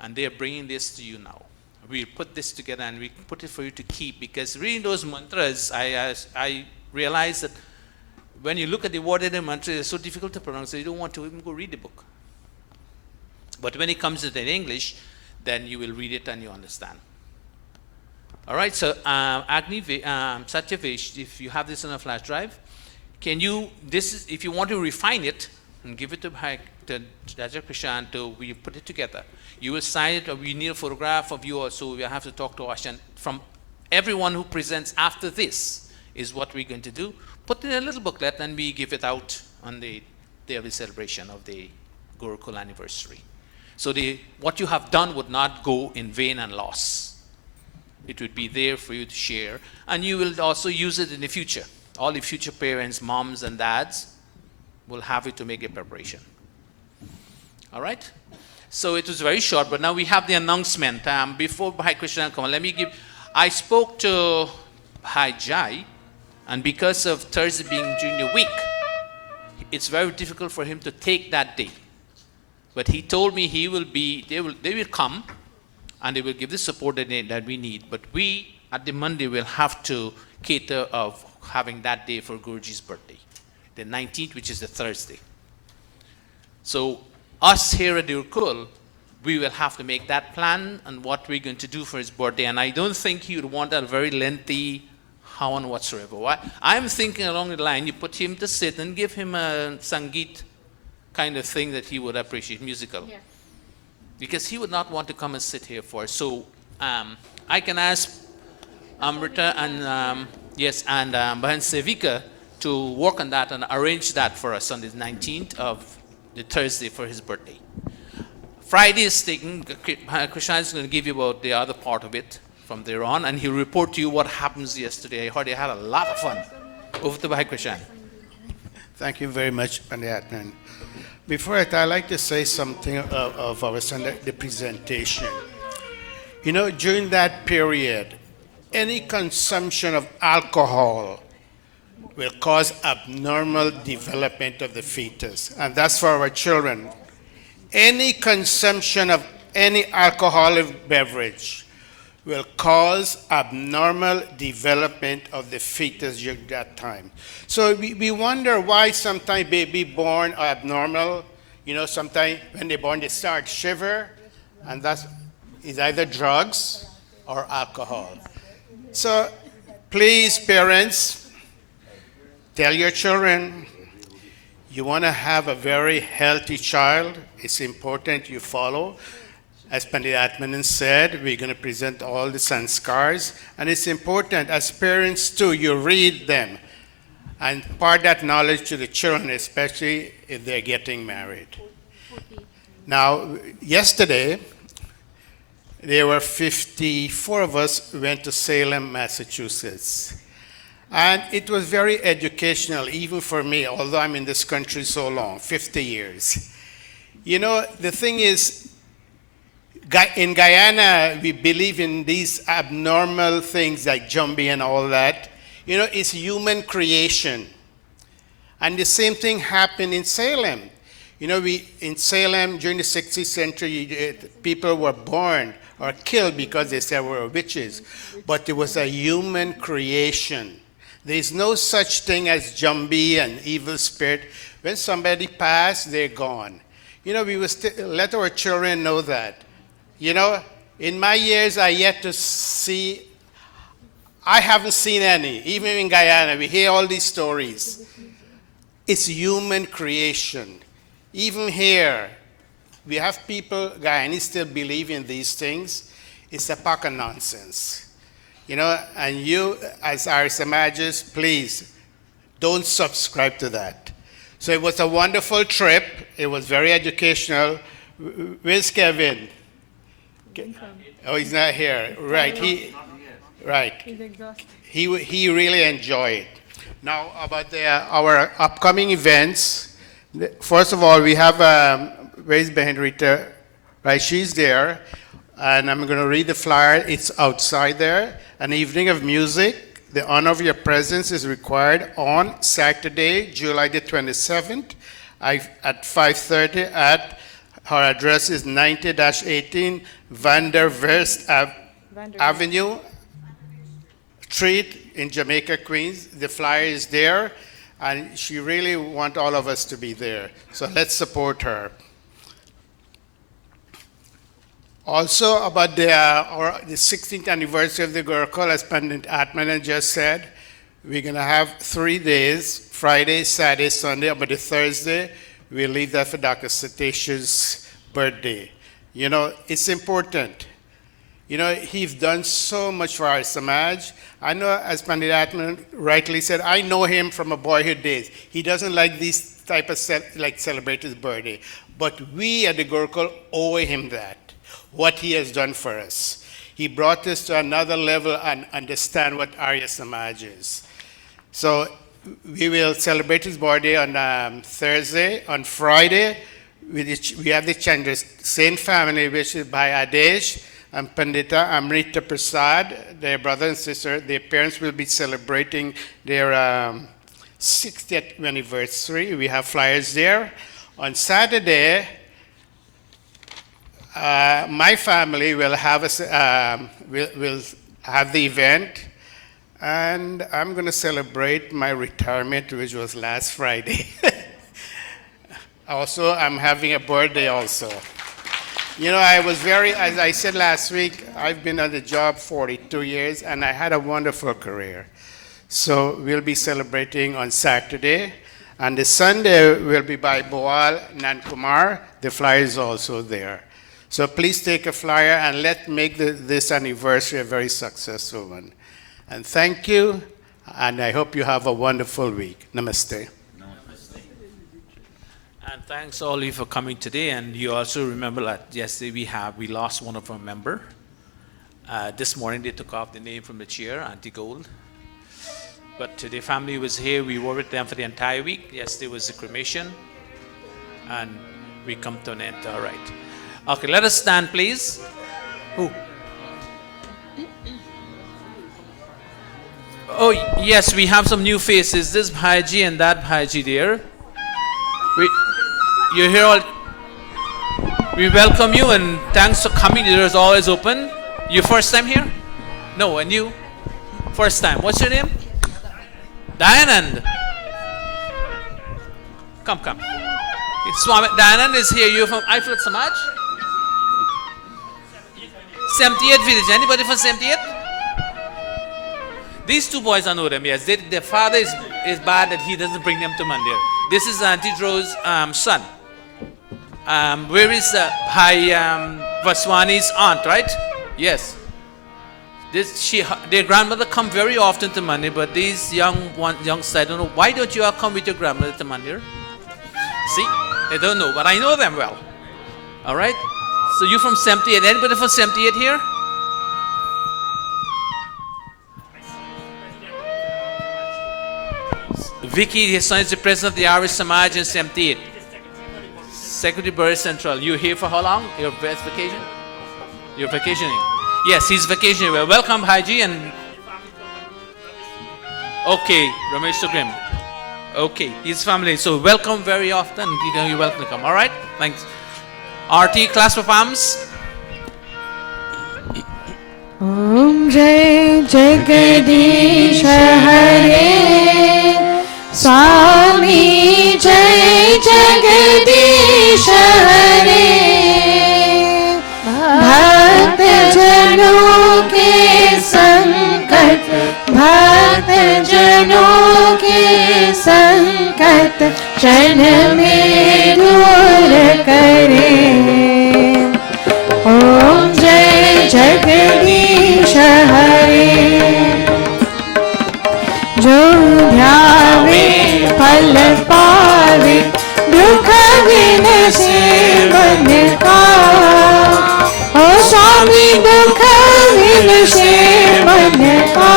and they are bringing this to you now. We'll put this together, and we put it for you to keep, because reading those mantras, I realized that when you look at the word in the mantra, it's so difficult to pronounce that you don't want to even go read the book. But when it comes to it in English, then you will read it and you understand. All right, so Satyavesh, if you have this on a flash drive, can you, this is, if you want to refine it and give it to Raja Krishan, we put it together. You will sign it, or we need a photograph of you, or so we have to talk to us. And from everyone who presents after this is what we're going to do. Put in a little booklet, and we give it out on the day of the celebration of the Gurukula anniversary. So what you have done would not go in vain and loss. It would be there for you to share, and you will also use it in the future. All the future parents, moms and dads, will have it to make a preparation. All right? So it was very short, but now we have the announcement. Before Bhai Krishna come, I spoke to Bhai Jai, and because of Thursday being Junior Week, it's very difficult for him to take that day. But he told me they will come, and they will give the support that we need. But we, at the Monday, will have to cater of having that day for Guruji's birthday, the 19th, which is the Thursday. So us here at Gurukul, we will have to make that plan and what we're going to do for his birthday. And I don't think he would want a very lengthy hawan whatsoever. I'm thinking along the line, you put him to sit and give him a Sangeet kind of thing that he would appreciate, musical. Yeah. Because he would not want to come and sit here for. So I can ask Amrita and Bahan Sevika to work on that and arrange that for us on the 19th of the Thursday for his birthday. Friday is taken, Krishna is going to give you about the other part of it from there on, and he'll report to you what happens yesterday. I heard he had a lot of fun. Over to Bhai Krishna. Thank you very much, Pandeyatman. Before I'd like to say something of our Sunday, the presentation. You know, during that period, any consumption of alcohol will cause abnormal development of the fetus, and that's for our children. Any consumption of any alcoholic beverage will cause abnormal development of the fetus during that time. So we wonder why sometimes baby born are abnormal. You know, sometimes when they're born they start shiver, and that's is either drugs or alcohol. So please, parents, tell your children, you want to have a very healthy child, it's important you follow. As Pandit Atmanan said, we're going to present all the sanskars, and it's important as parents too, you read them and impart that knowledge to the children, especially if they're getting married. Now, yesterday, there were 54 of us who went to Salem, Massachusetts. And it was very educational, even for me, although I'm in this country so long, 50 years. You know, the thing is, in Guyana, we believe in these abnormal things like Jumbie and all that. You know, it's human creation. And the same thing happened in Salem. You know, in Salem, during the 16th century, people were born or killed because they said were witches. But it was a human creation. There's no such thing as Jumbie and evil spirit. When somebody passed, they're gone. You know, we will let our children know that. You know, in my years, I haven't seen any. Even in Guyana, we hear all these stories. It's human creation. Even here, we have people, Guyanese still believe in these things. It's a pack of nonsense. You know, and you, as our Samajas, please, don't subscribe to that. So it was a wonderful trip. It was very educational. Where's Kevin? Oh, he's not here. Right. He really enjoyed it. Now about our upcoming events. First of all, we have where's Behin Rita? Right, she's there. And I'm going to read the flyer. It's outside there. An evening of music. The honor of your presence is required on Saturday, July the 27th at 5:30 at, her address is 90-18 Van der West Avenue Street in Jamaica, Queens. The flyer is there, and she really wants all of us to be there. So let's support her. Also, about the 16th anniversary of the Gurukula, as Pandit Atmanan just said, we're going to have 3 days, Friday, Saturday, Sunday, but the Thursday, we'll leave that for Dr. Satesh's birthday. You know, it's important. You know, he's done so much for our Samaj. I know, as Pandit Atmanan rightly said, I know him from a boyhood days. He doesn't like these type of celebrate his birthday. But we at the Gurukul owe him that, what he has done for us. He brought us to another level and understand what Arya Samaj is. So we will celebrate his birthday on Thursday. On Friday, we have the Chandra Saint family, which is by Adesh and Pandita Amrita Prasad, their brother and sister. Their parents will be celebrating their 60th anniversary. We have flyers there. On Saturday, my family will have will have the event, and I'm going to celebrate my retirement, which was last Friday. Also, I'm having a birthday also. You know, I was as I said last week, I've been on the job 42 years, and I had a wonderful career. So we'll be celebrating on Saturday, and the Sunday will be by Boal Nankumar. The flyer is also there. So please take a flyer and let's make this anniversary a very successful one. And thank you, and I hope you have a wonderful week. Namaste. And thanks all of you for coming today. And you also remember that yesterday we lost one of our member. This morning they took off the name from the chair, Auntie Gold. But the family was here. We were with them for the entire week. Yesterday was the cremation, and we come to an end. All right. Okay, let us stand, please. Who? Oh, yes, we have some new faces. This Bhaiji and that Bhaiji there. You're here all. We welcome you and thanks for coming. The door is always open. You first time here? No, and you? First time. What's your name? Dayanand. Come. Swami Dayanand is here. You're from Ifrat Samaj? 78th village. Anybody from 78th? These two boys, I know them, yes. Their father is bad that he doesn't bring them to Mandir. This is Auntie Dro's son. Where is Bhai Vaswani's aunt, right? Yes. Their grandmother come very often to Mandir, but these youngsters, I don't know. Why don't you all come with your grandmother to Mandir? See? They don't know, but I know them well. All right? So you from 78. Anybody from 78 here? Vicky, his son is the president of the Irish Samaj in 78. Secretary Bury Central. You here for how long? Your best vacation? You're vacationing. Yes, he's vacationing. Well, welcome, Haji, and okay, Ramesh Sugrim. Okay, his family. So welcome very often. You're welcome to come. All right, thanks. RT, class of arms. Om Jai Jagadish Hare Swami Jai Jagadish Hare Bhakt Janon ke sankat Bhakt Janon ke sankat Kshan mein dur kare Om Jai Jagadish Hare जो ध्यावे फल पावे दुख विनसे मन का ओ स्वामी दुख विनसे मन का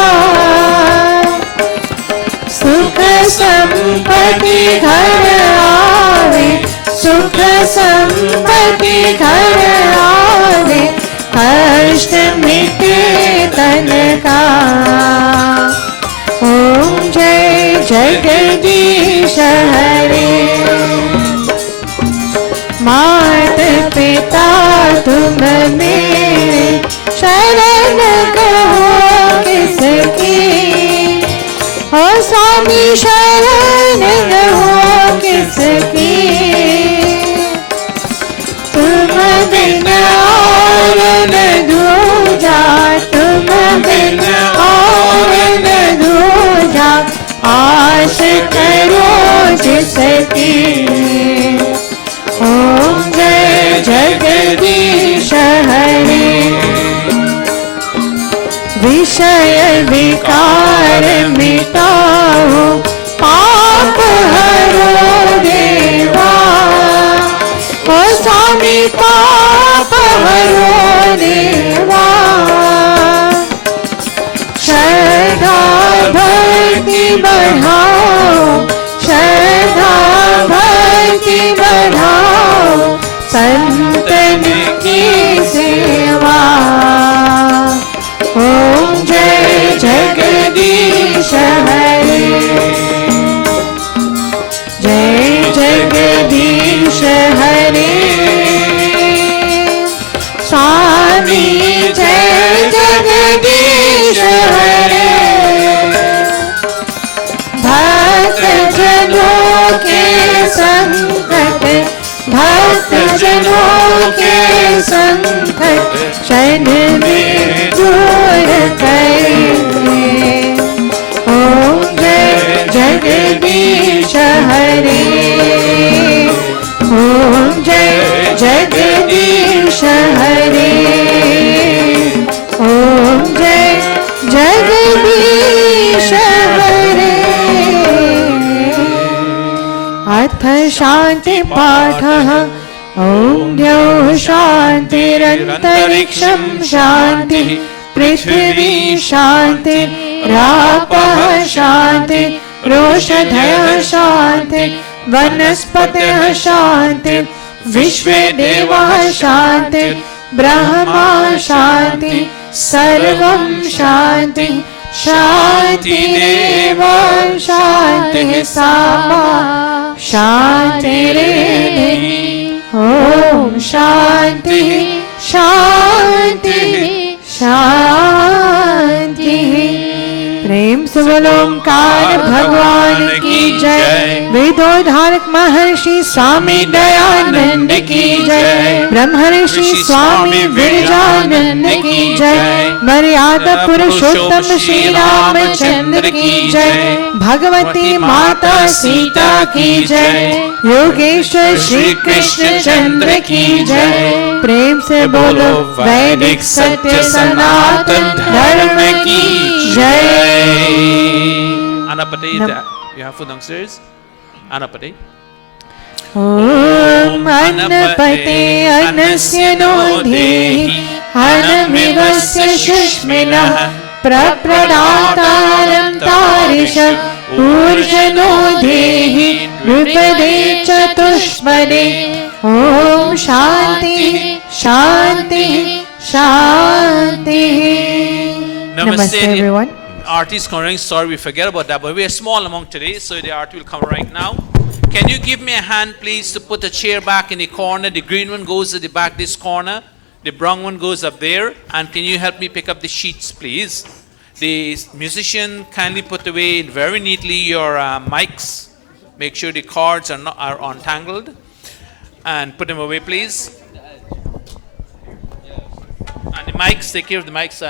सुख संपत्ति घर आवे सुख संपत्ति घर आवे कष्ट मिटे तन का। ओम जय जगदीश हरे। मात पिता तुम मेरे शरण कहो किसकी। ओ स्वामी शरण कहो किसकी। तुम बिन और न दूजा, तुम बिन और न दूजा, आस करो जिसकी। ओम जय जगदीश हरे। विषय विकार मिटाओ, पाप हरो देवा। ओ स्वामी पाप हरो देवा। श्रद्धा भक्ति बढ़ाओ, श्रद्धा भक्ति बढ़ाओ, संतन की सेवा। ओम जय जगदीश हरे। जय जगदीश हरे। स्वामी जय जगदीश हरे। भक्त जनों के संकट, भक्त जनों के संकट क्षण में दूर करेंगे। ओम जय जगदीश हरे। ओम जय जगदीश हरे। ओम जय जगदीश हरे। अथ शांति पाठः। ओम द्यौः शान्तिरन्तरिक्षं शान्तिः, पृथिवी शान्तिरापः शान्तिः, रोषधयः शान्तिः, वनस्पतयः शान्तिः, विश्वे देवाः शान्तिः, ब्रह्मा शान्तिः, सर्वं शान्तिः। शान्तिरेव शान्तिः सामा शान्तिरेव। ओम शांति शांति शांति। प्रेम से बोलो ओंकार भगवान की जय। वेदोद्धारक महर्षि स्वामी दयानंद की जय। ब्रह्मर्षि स्वामी विरजानंद की जय। मर्यादा पुरुषोत्तम श्री रामचंद्र की जय। भगवती माता सीता की जय। योगेश्वर श्री कृष्ण चंद्र की जय। प्रेम से बोलो वैदिक सत्य सनातन धर्म की जय। Anapati, you have food downstairs? Anapati. ओम अन्नपते अन्नस्य नो देहि, अन्नमिवस्य सुष्मिनः प्रप्रदातारं तारिष। ऊर्जनो देहि विपदे चतुष्पदे। ओम शांति शांति शांति। Namaste everyone. Arti is covering. Sorry, we forget about that, but we are small among today, so the arti will come right now. Can you give me a hand, please, to put the chair back in the corner? The green one goes at the back this corner. The brown one goes up there. And can you help me pick up the sheets, please? The musician, kindly put away very neatly your mics. Make sure the cords are untangled. And put them away, please. And the mics, take care of the mics.